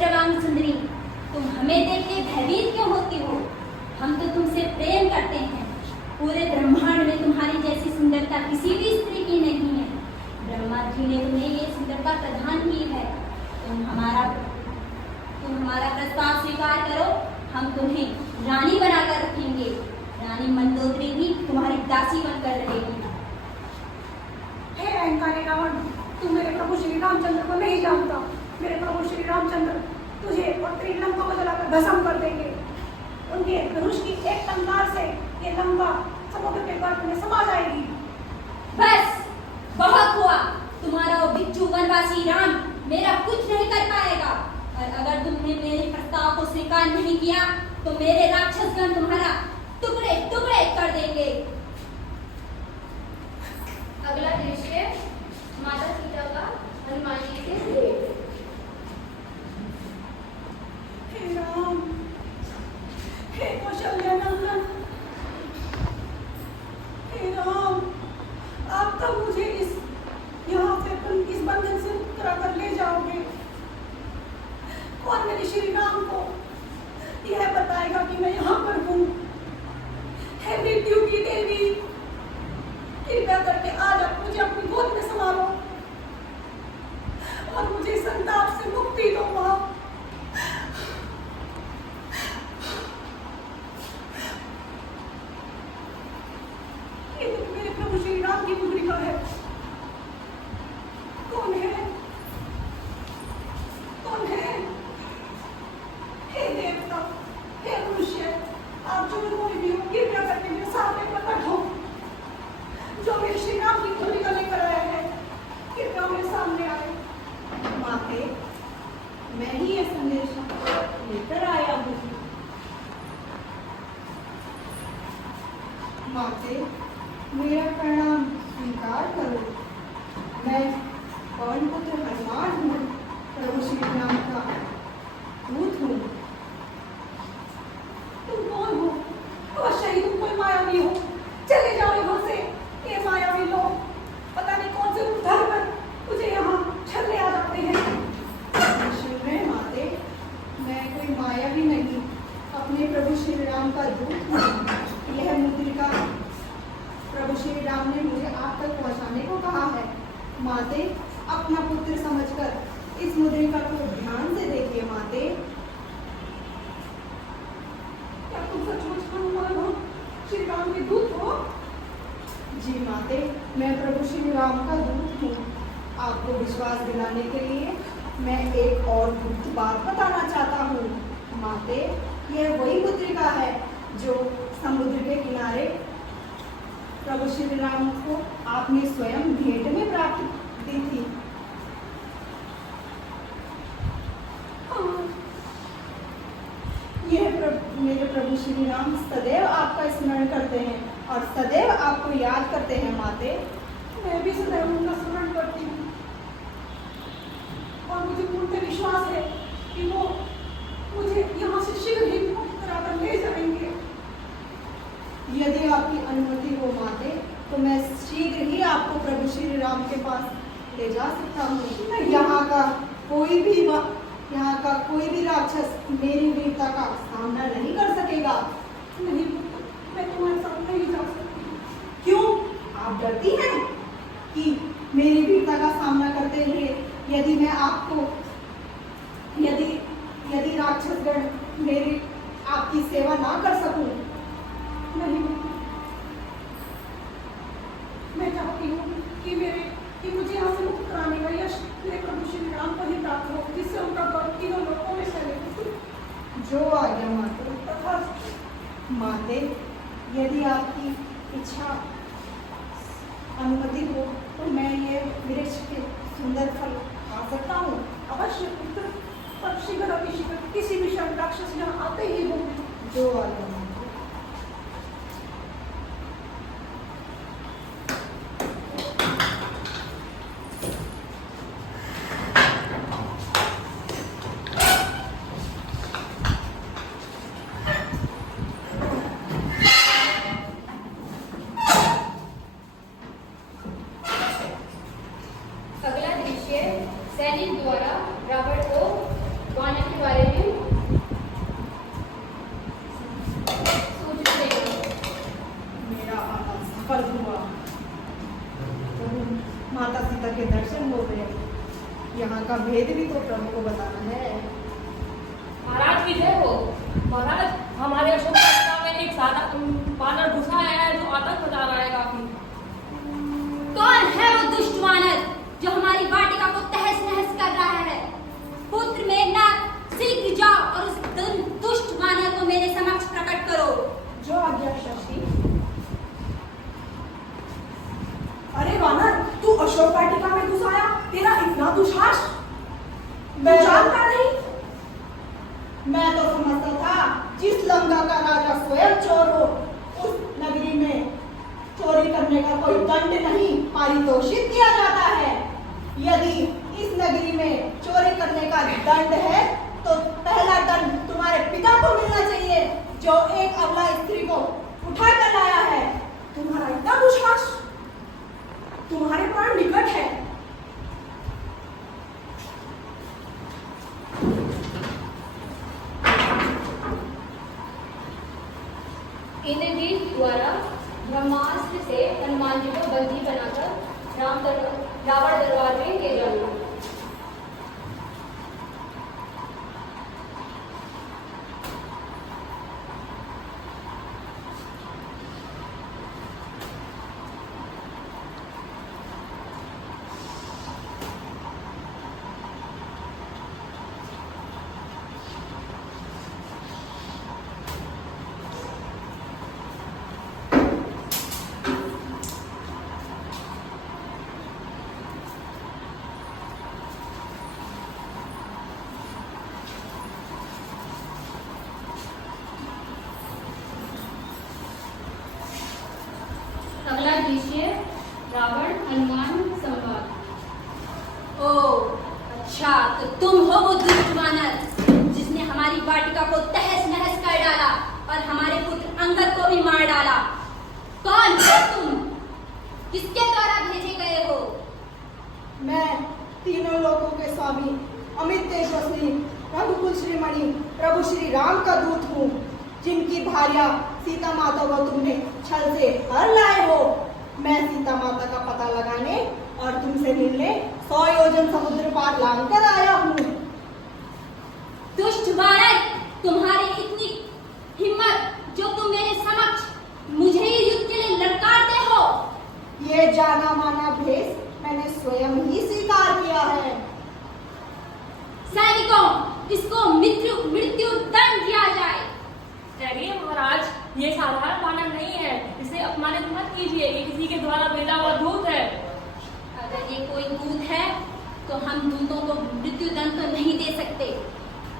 सर्वांग सुंदरी, तुम हमें देख के भयभीत क्यों होती हो? हम तो तुमसे प्रेम करते हैं। पूरे ब्रह्मांड में तुम्हारी जैसी सुंदरता किसी भी स्त्री की नहीं है। ब्रह्मा जी ने तुम्हें ये सुंदरता प्रदान की है। तुम हमारा प्रस्ताव स्वीकार करो, हम तुम्हें रानी बनाकर रखेंगे। रानी मंदोदरी भी तुम्हारी दासी बनकर रहेगी। हे अहंकारी रावण, तू मेरे प्रभु श्री रामचंद्र को नहीं जानता। मेरे प्रभु श्री रामचंद्र तुझे और तेरी लंका को जलाकर भस्म कर देंगे। उनके धनुष की एक तलवार से ये लंका समुद्र के गर्भ में समा जाएगी। बस बहुत हुआ। तुम्हारा वो बिच्छू वनवासी राम मेरा कुछ नहीं कर पाएगा। और अगर तुमने मेरे प्रस्ताव को स्वीकार नहीं किया तो मेरे राक्षसगण तुम्हारा टुकड़े टुकड़े कर देंगे। अगला दृश्य माता सीता का हनुमान जी से भेंट। हे राम, हे कौशल्या नंदन, हे राम, आप तब मुझे यहाँ से इस बंधन से मुक्त कराकर ले जाओगे। और मेरे श्री राम को यह बताएगा कि मैं यहाँ पर हूँ। हे मृत्यु की देवी, कृपया करके आज आप मुझे अपनी गोद में संभालो और मुझे संताप से मुक्ति दो माँ। ये तो मेरे प्रभु श्री राम की मुद्रिका है। कौन है? कौन है? हे देवता, हे मनुष्य, आप जो कोई भी हो, कृपया करके मेरे सामने प्रकट हो। जो मेरे श्री राम की मुद्रिका लेकर आया है, कृपया मेरे सामने आए। माते, मैं ही ये संदेश लेकर आया हूँ। माते, मेरा प्रणाम स्वीकार करो। मैं पवन पुत्र हनुमान हूँ, प्रभु श्री राम का दूत हूँ। तुम कौन हो? अवश्य ही तुम कोई मायावी हो। चले जाओ यहाँ से। ये मायावी लोग पता नहीं कौन से रूप धर कर मुझे यहाँ छलने आ जाते हैं। सुन रहे माते, मैं कोई मायावी नहीं, अपने प्रभु श्री राम का दूत हूँ। यह मुद्रिका प्रभु श्री राम ने मुझे आप तक पहुँचाने को कहा है। माते, अपना पुत्र समझकर इस मुद्रिका को ध्यान से देखिए। माते, क्या तुम सचमुच हनुमान हो? श्री राम के दूत हो? जी माते, मैं प्रभु श्री राम का दूत हूँ। आपको विश्वास दिलाने के लिए मैं एक और गुप्त बात बताना चाहता हूँ। माते, यह वही मुद्रिका है जो समुद्र के किनारे प्रभु श्री राम को आपने स्वयं भेंट में प्राप्त दी थी। मेरे प्रभु श्री राम सदैव आपका स्मरण करते हैं और सदैव आपको याद करते हैं। माते, मैं भी सदैव उनका स्मरण करती हूँ और मुझे पूर्ण विश्वास है कि वो मुझे यहाँ से शीघ्र ही मुक्त कराकर ले जाएंगे। यदि आपकी अनुमति हो माते, तो मैं शीघ्र ही आपको प्रभु श्री राम के पास ले जा सकता हूँ। यहाँ का कोई भी राक्षस मेरी वीरता का सामना नहीं कर सकेगा। नहीं, मैं तुम्हारे साथ नहीं जा सकती। क्यों? आप डरती हैं कि मेरी वीरता का सामना करते हुए यदि मैं आपको यदि राक्षसगण मेरी आपकी सेवा ना कर सकूं? नहीं, मैं चाहती हूँ कि मुझे यहाँ से मुक्त कराने का यश मेरे प्रभु श्री राम को ही प्राप्त हो, जिससे उनका गौरव तीनों लोगों में फैले। जो आज्ञा माते। तथा माते, यदि आपकी इच्छा अनुमति हो तो मैं ये वृक्ष के सुंदर फल खा सकता हूँ। अवश्य पुत्र, पर शीघ्र अतिशीघ्र किसी भी क्षण राक्षस यहाँ आते ही होंगे। जो आज्ञा माते। अगला दृश्य सैनिक द्वारा रावण को वानर मैं तो समझता था जिस लंका का राजा स्वयं चोर हो, उस नगरी में चोरी करने का कोई दंड नहीं पारितोषित किया जाता है। यदि इस नगरी में चोरी करने का दंड है तो पहला दंड तुम्हारे पिता को मिलना चाहिए, जो एक अबला स्त्री को उठा कर लाया है। तुम्हारा इतना विश्वास, तुम्हारे प्राण निकट है। इंद्रजीत द्वारा ब्रह्मास्त्र से हनुमान जी को बंदी बनाकर रावण दरबार में ले जाना। अगला दृश्य रावण हनुमान संवाद। ओह अच्छा, तो तुम हो वो दुष्ट वानर जिसने हमारी वाटिका को तहस नहस कर डाला और हमारे पुत्र अंगद को भी मार डाला। कौन हो तुम? किसके द्वारा भेजे गए हो? मैं तीनों लोकों के स्वामी अमित तेजस्वी रघुकुल श्रीमणि प्रभु श्री राम का दूत हूँ, जिनकी भार्या सीता माता को तुमने छल से हर लाए हो। मैं सीता माता का पता लगाने और तुमसे मिलने 100 योजन समुद्र पार लांग कर आया हूँ। दुष्ट वानर, तुम्हारी इतनी हिम्मत जो तुम मेरे समक्ष मुझे ही युद्ध के लिए ललकारते हो। ये जाना माना भेष मैंने स्वयं ही स्वीकार किया है। सैनिकों, इसको मृत्यु दंड दिया जाए। ठहरिए महाराज, ये साधारण वानर नहीं है, इसे अपमानित मत कीजिए। ये किसी के द्वारा भेजा हुआ दूत है। अगर ये कोई दूत है तो हम दूतों को मृत्यु दंड तो नहीं दे सकते,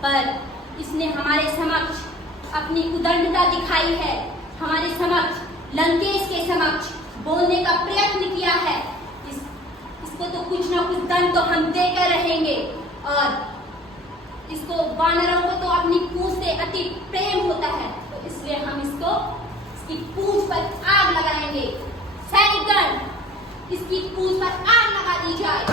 पर इसने हमारे समक्ष अपनी उदंडता दिखाई है। हमारे समक्ष, लंकेश के समक्ष बोलने का प्रयत्न किया है। इसको तो कुछ ना कुछ दंड तो हम देकर रहेंगे। और इसको, वानरों को तो अपनी पूंछ से अति प्रेम होता है, तो इसलिए हम इसकी पूंछ पर आग लगाएंगे। सैनिकगण, इसकी पूंछ पर आग लगा दी जाए।